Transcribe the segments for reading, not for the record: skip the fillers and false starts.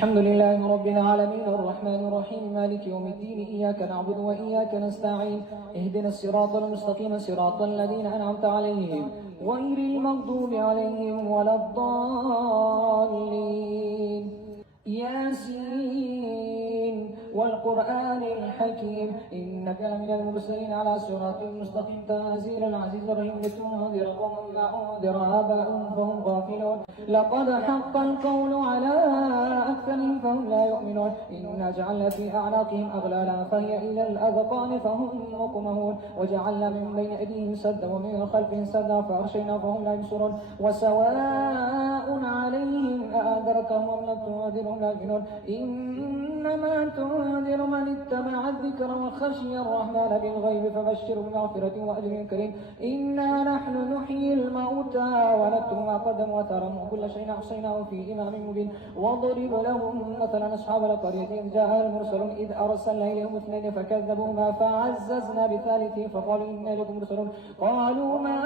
الحمد لله رب العالمين الرحمن الرحيم مالك يوم الدين إياك نعبد وإياك نستعين اهدنا الصراط المستقيم صراط الذين أنعمت عليهم غير المغضوب عليهم ولا الضالين. ياسين والقرآن الحكيم إنك لمن المرسلين على صراط مستقيم تنزيل العزيز الرحيم لتنذر قوما ما أنذر آباؤهم فهم غافلون لقد حق القول على أكثرهم فهم لا يؤمنون إنا جعلنا في أعناقهم أغلالا فهي إلى الأذقان فهم مقمهون وجعلنا من بين أيديهم سدا ومن خلفهم سدا فأغشينا فهم لا يبصرون وسواء عليهم أأنذرتهم أم لم تنذرهم لا يؤمنون إنما تنذر من اتبع الذكر وخشي الرحمن بالغيب فبشره بمغفرة وأجر كريم. إنا نحن نحيي الموتى ونكتب ما قدموا وآثارهم وكل شيء أحصيناه في إمام مبين. واضرب لهم مثلا أصحاب القرية إذ جاء المرسلون إذ أرسلنا إليهم اثنين فكذبوهما فعززنا بثالث فقالوا إنا إليكم مرسلون قالوا ما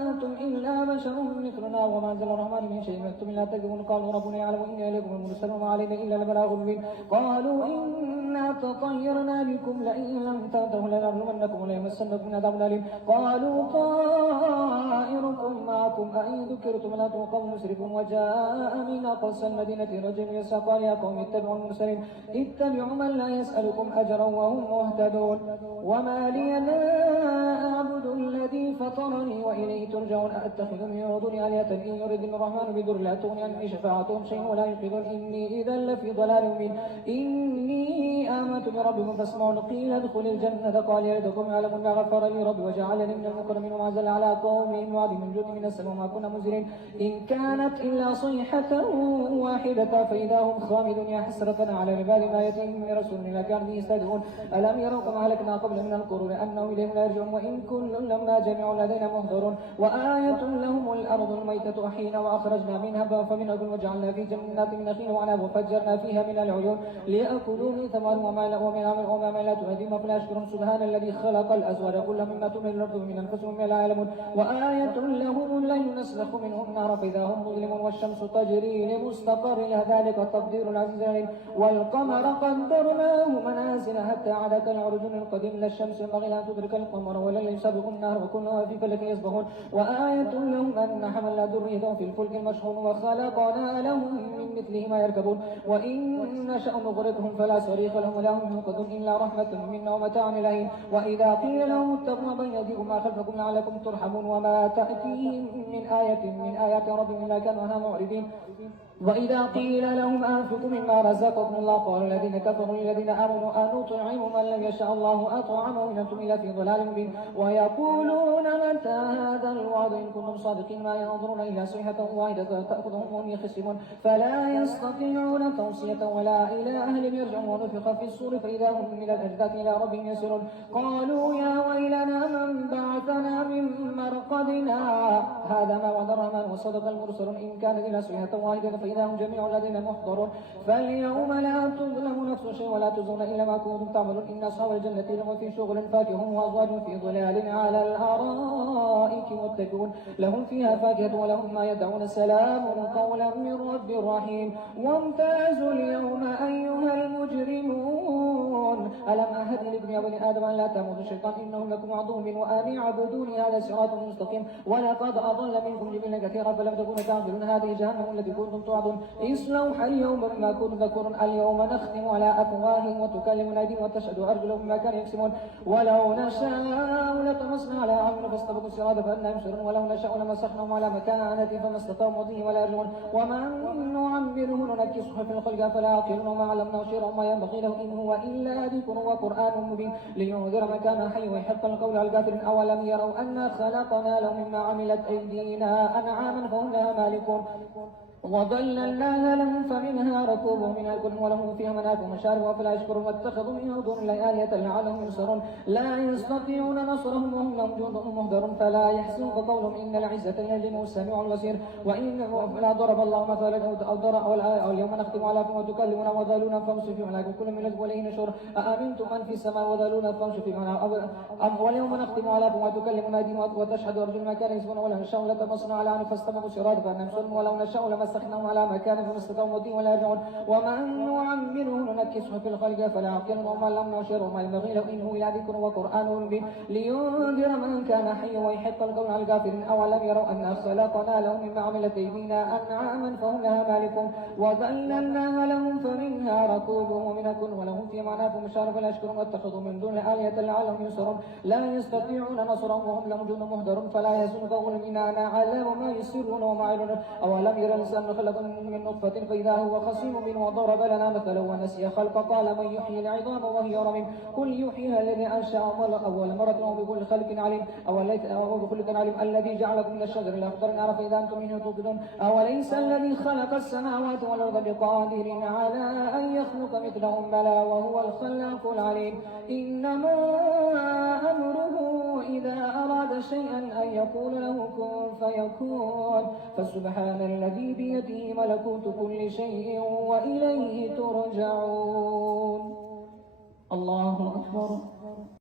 أنتم إلا بشر مثلنا وما أنزل الرحمن من شيء أنتم لا تكذبون قالوا ربنا يعلم إنا إليكم المرسلون وعلينا إلا البلاغ المبين. قالوا إنا تطيرنا بكم لئن لم تنتهوا لنرجمنكم وليمسنكم عذاب أليم. قالوا طائركم معكم أئن ذكرتم لا قوم مسرفون. وجاء من أقصى المدينة رجل يسعى قال يا قوم اتبعوا المرسلين اتبعوا من لا يسألكم أجرا وهم مهتدون. وما لي لا أعبد الذي فطرني وإليه ترجعون أتخذ من دونه آلهة إن يردني الرحمن بضر لا تغني عني شفاعتهم شيئا ولا ينقذون إني إذا لفي ضلال مبين. إني آمنت بربكم فاسمعون قيل ادخل الجنة قال يا ليتكم يعلمون ما غفر لي ربي وجعلني من المكرمين وما أنزل على قوم وعد من جود من السماء وما كنا منزلين إن كانت إلا صيحة واحدة فإذا هم خامدون يا حسرة على العباد ما يأتيهم من رسول إلا كانوا به يستهزئون. ألم يروا كما أهلكنا قبل من القرون أنهم إليهم لا يرجعون وإن كل لما جميع لدينا محضرون. وآية لهم الأرض الميتة حين وأخرجنا منها فمنها كل وجعلنا في جنات من نخيل وعنب وفجرنا فيها من العيون ليأكلوا من ثمر وما لا تهدم فلا يشكرون. سبحان الذي خلق الأزواج كلها مما تمل الأرض من أنفسهم وما لا يعلمون. وآية لهم الليل نسلخ منه النار فإذا هم مظلمون والشمس تجري لمستقر لها ذلك التقدير العزيز العليم. والقمر قدرناه منازل حتى عاد كالعرجون القديم لا الشمس ينبغي لها تدرك القمر ولا يسبق النار وكلها في فلك يسبحون. وآية لهم أن حملنا ذريتهم في الفلك المشحون وخلقنا لهم من مثله ما يركبون وإن نشأ نغرقهم فلا صريخ لهم ولا هم ينقذون إلا رحمة منا ومتاع إلى. وإذا قيل لهم اتقوا ما بين أيديكم ما خلفكم لعلكم ترحمون وما تأتيهم من آية من آيات ربهم إلا كانوا عنها معرضين. وإذا قيل لهم أنفقوا مما رزقكم الله قال الذين كفروا للذين آمنوا أنطعم من لم يشاء الله أطعمه إن أنتم إلا في ضلال مبين. ويقولون متى هذا الوعد إن كنتم صادقين ما ينظرون إلا صيحة واحدة تأخذهم وهم يخصمون فلا يستطيعون توصية ولا إلى أهلهم يرجعون. ونفخ في الصور فإذا هم من الأجداث إلى ربهم يسيرون. قالوا يا ويلنا من بعثنا من مرقدنا هذا ما وعد الرحمن وصدق المرسلون إن كانت إلا صيحة واحدة فإذا هم جميع الذين محضرون. فاليوم لا تظلم نفس شيء ولا تجزون إلا ما كنتم تعملون. إن أصحاب الجنة لهم في شغل فاكهون وأزواج في ظلال على الأرائك متكئون لهم فيها فاكهة ولهم ما يدعون سلام قولا من رب رحيم. وامتازوا اليوم أيها المجرمون ألم أهد لكم يا بني آدم أن لا تعبدوا الشيطان إنه لكم عدو وأن اعبدوني هذا صراط مستقيم. ولقد أضل منكم جبلا كثيرا فلم تكونوا تعقلون. هذه جهنم التي كنتم توعدون اصلوها اليوم بما كنتم تكفرون. اليوم نختم على أفواههم وتكلمنا أيديهم وتشهد أرجلهم بما كانوا يكسبون. ولو نشاء لطمسنا على أعينهم فاستبقوا الصراط فأنى يبصرون. ولو نشاء لمسخناهم على مكانتهم فما استطاعوا مضيه ولا يرجعون. وما نعمره ننكسه في الخلق أفلا يعقلون. وما علمناه شيئا وما ينبغي له إن هو إلا ذكر وقرآن مبين لينذر من كان حيا ويحق القول على الكافرين. أولم يروا أنا خلقنا لهم مما عملت أيدينا أنعاما فهم لها مالكون وظللناها لهم فمنها ركوبهم منها الكل ولهم فيها منافع ومشارب وفلا يشكرون. واتخذوا من دون الله آلهة لعلهم ينصرون لا يستطيعون نصرهم وهم لهم جند مهدرون. فلا يحزنك قولهم إن العزة لله السميع البصير. وإن لا ضرب الله مثلا أو اليوم نختم على فم وتكلمنا وذلونا فامشوا في مناكم كل من الذي إليه نشور. أأمنتم من في السماء وذلونا فامشوا في مناكم واليوم نختم على فم وتكلمنا أيديهم وتشهد أرجل ما كانوا يكسبون. ولو نشاء لطمسنا على عنهم فاستبقوا الصراط فأنهم يبصرون. ولو نشاء لمسخناهم على مكان فما استطاعوا مضيا ولا يرجعون. يعلمون ومن نعمره ننكسه في الخلق فلا يعقل ومن لم نعشره ما ينبغي له إنه إلى ذكر وقرآن مبين لينذر من كان حيا ويحق القول على الكافرين أولم يروا أنا خلقنا لهم مما عملت أيدينا أنعاما فهم لها مالكون وذللناها لهم فمنها ركوبهم ومنها كل ولهم في معناكم شارب لا يشكرون واتخذوا من دون آلية لعلهم ينصرون لا يستطيعون نصرهم وهم لهم جند مهدرون فلا يحزنك قولهم إنا نعلم ما يسرون وما يعلنون أولم يرى الإنسان خلق من نطفة فإذا هو خصيم منه وضرب لنا مثلا ونسي خلق قال من يحيي العظام وهي رميم قل يحييها الذي أنشأها أول مرة وهو بكل خلق عليم أو بكل عليم الذي جعلكم من الشجر الأخضر نارا فإذا أنتم منه توقدون أوليس الذي خلق السماوات والأرض بقادر على أن يخلق مثلهم بلى وهو الخلاق العليم إنما أمره إذا أراد شيئا أن يقول له كن فيكون فسبحان الذي بيده ملكوت كل شيء وإليه ترجعون الله أكبر.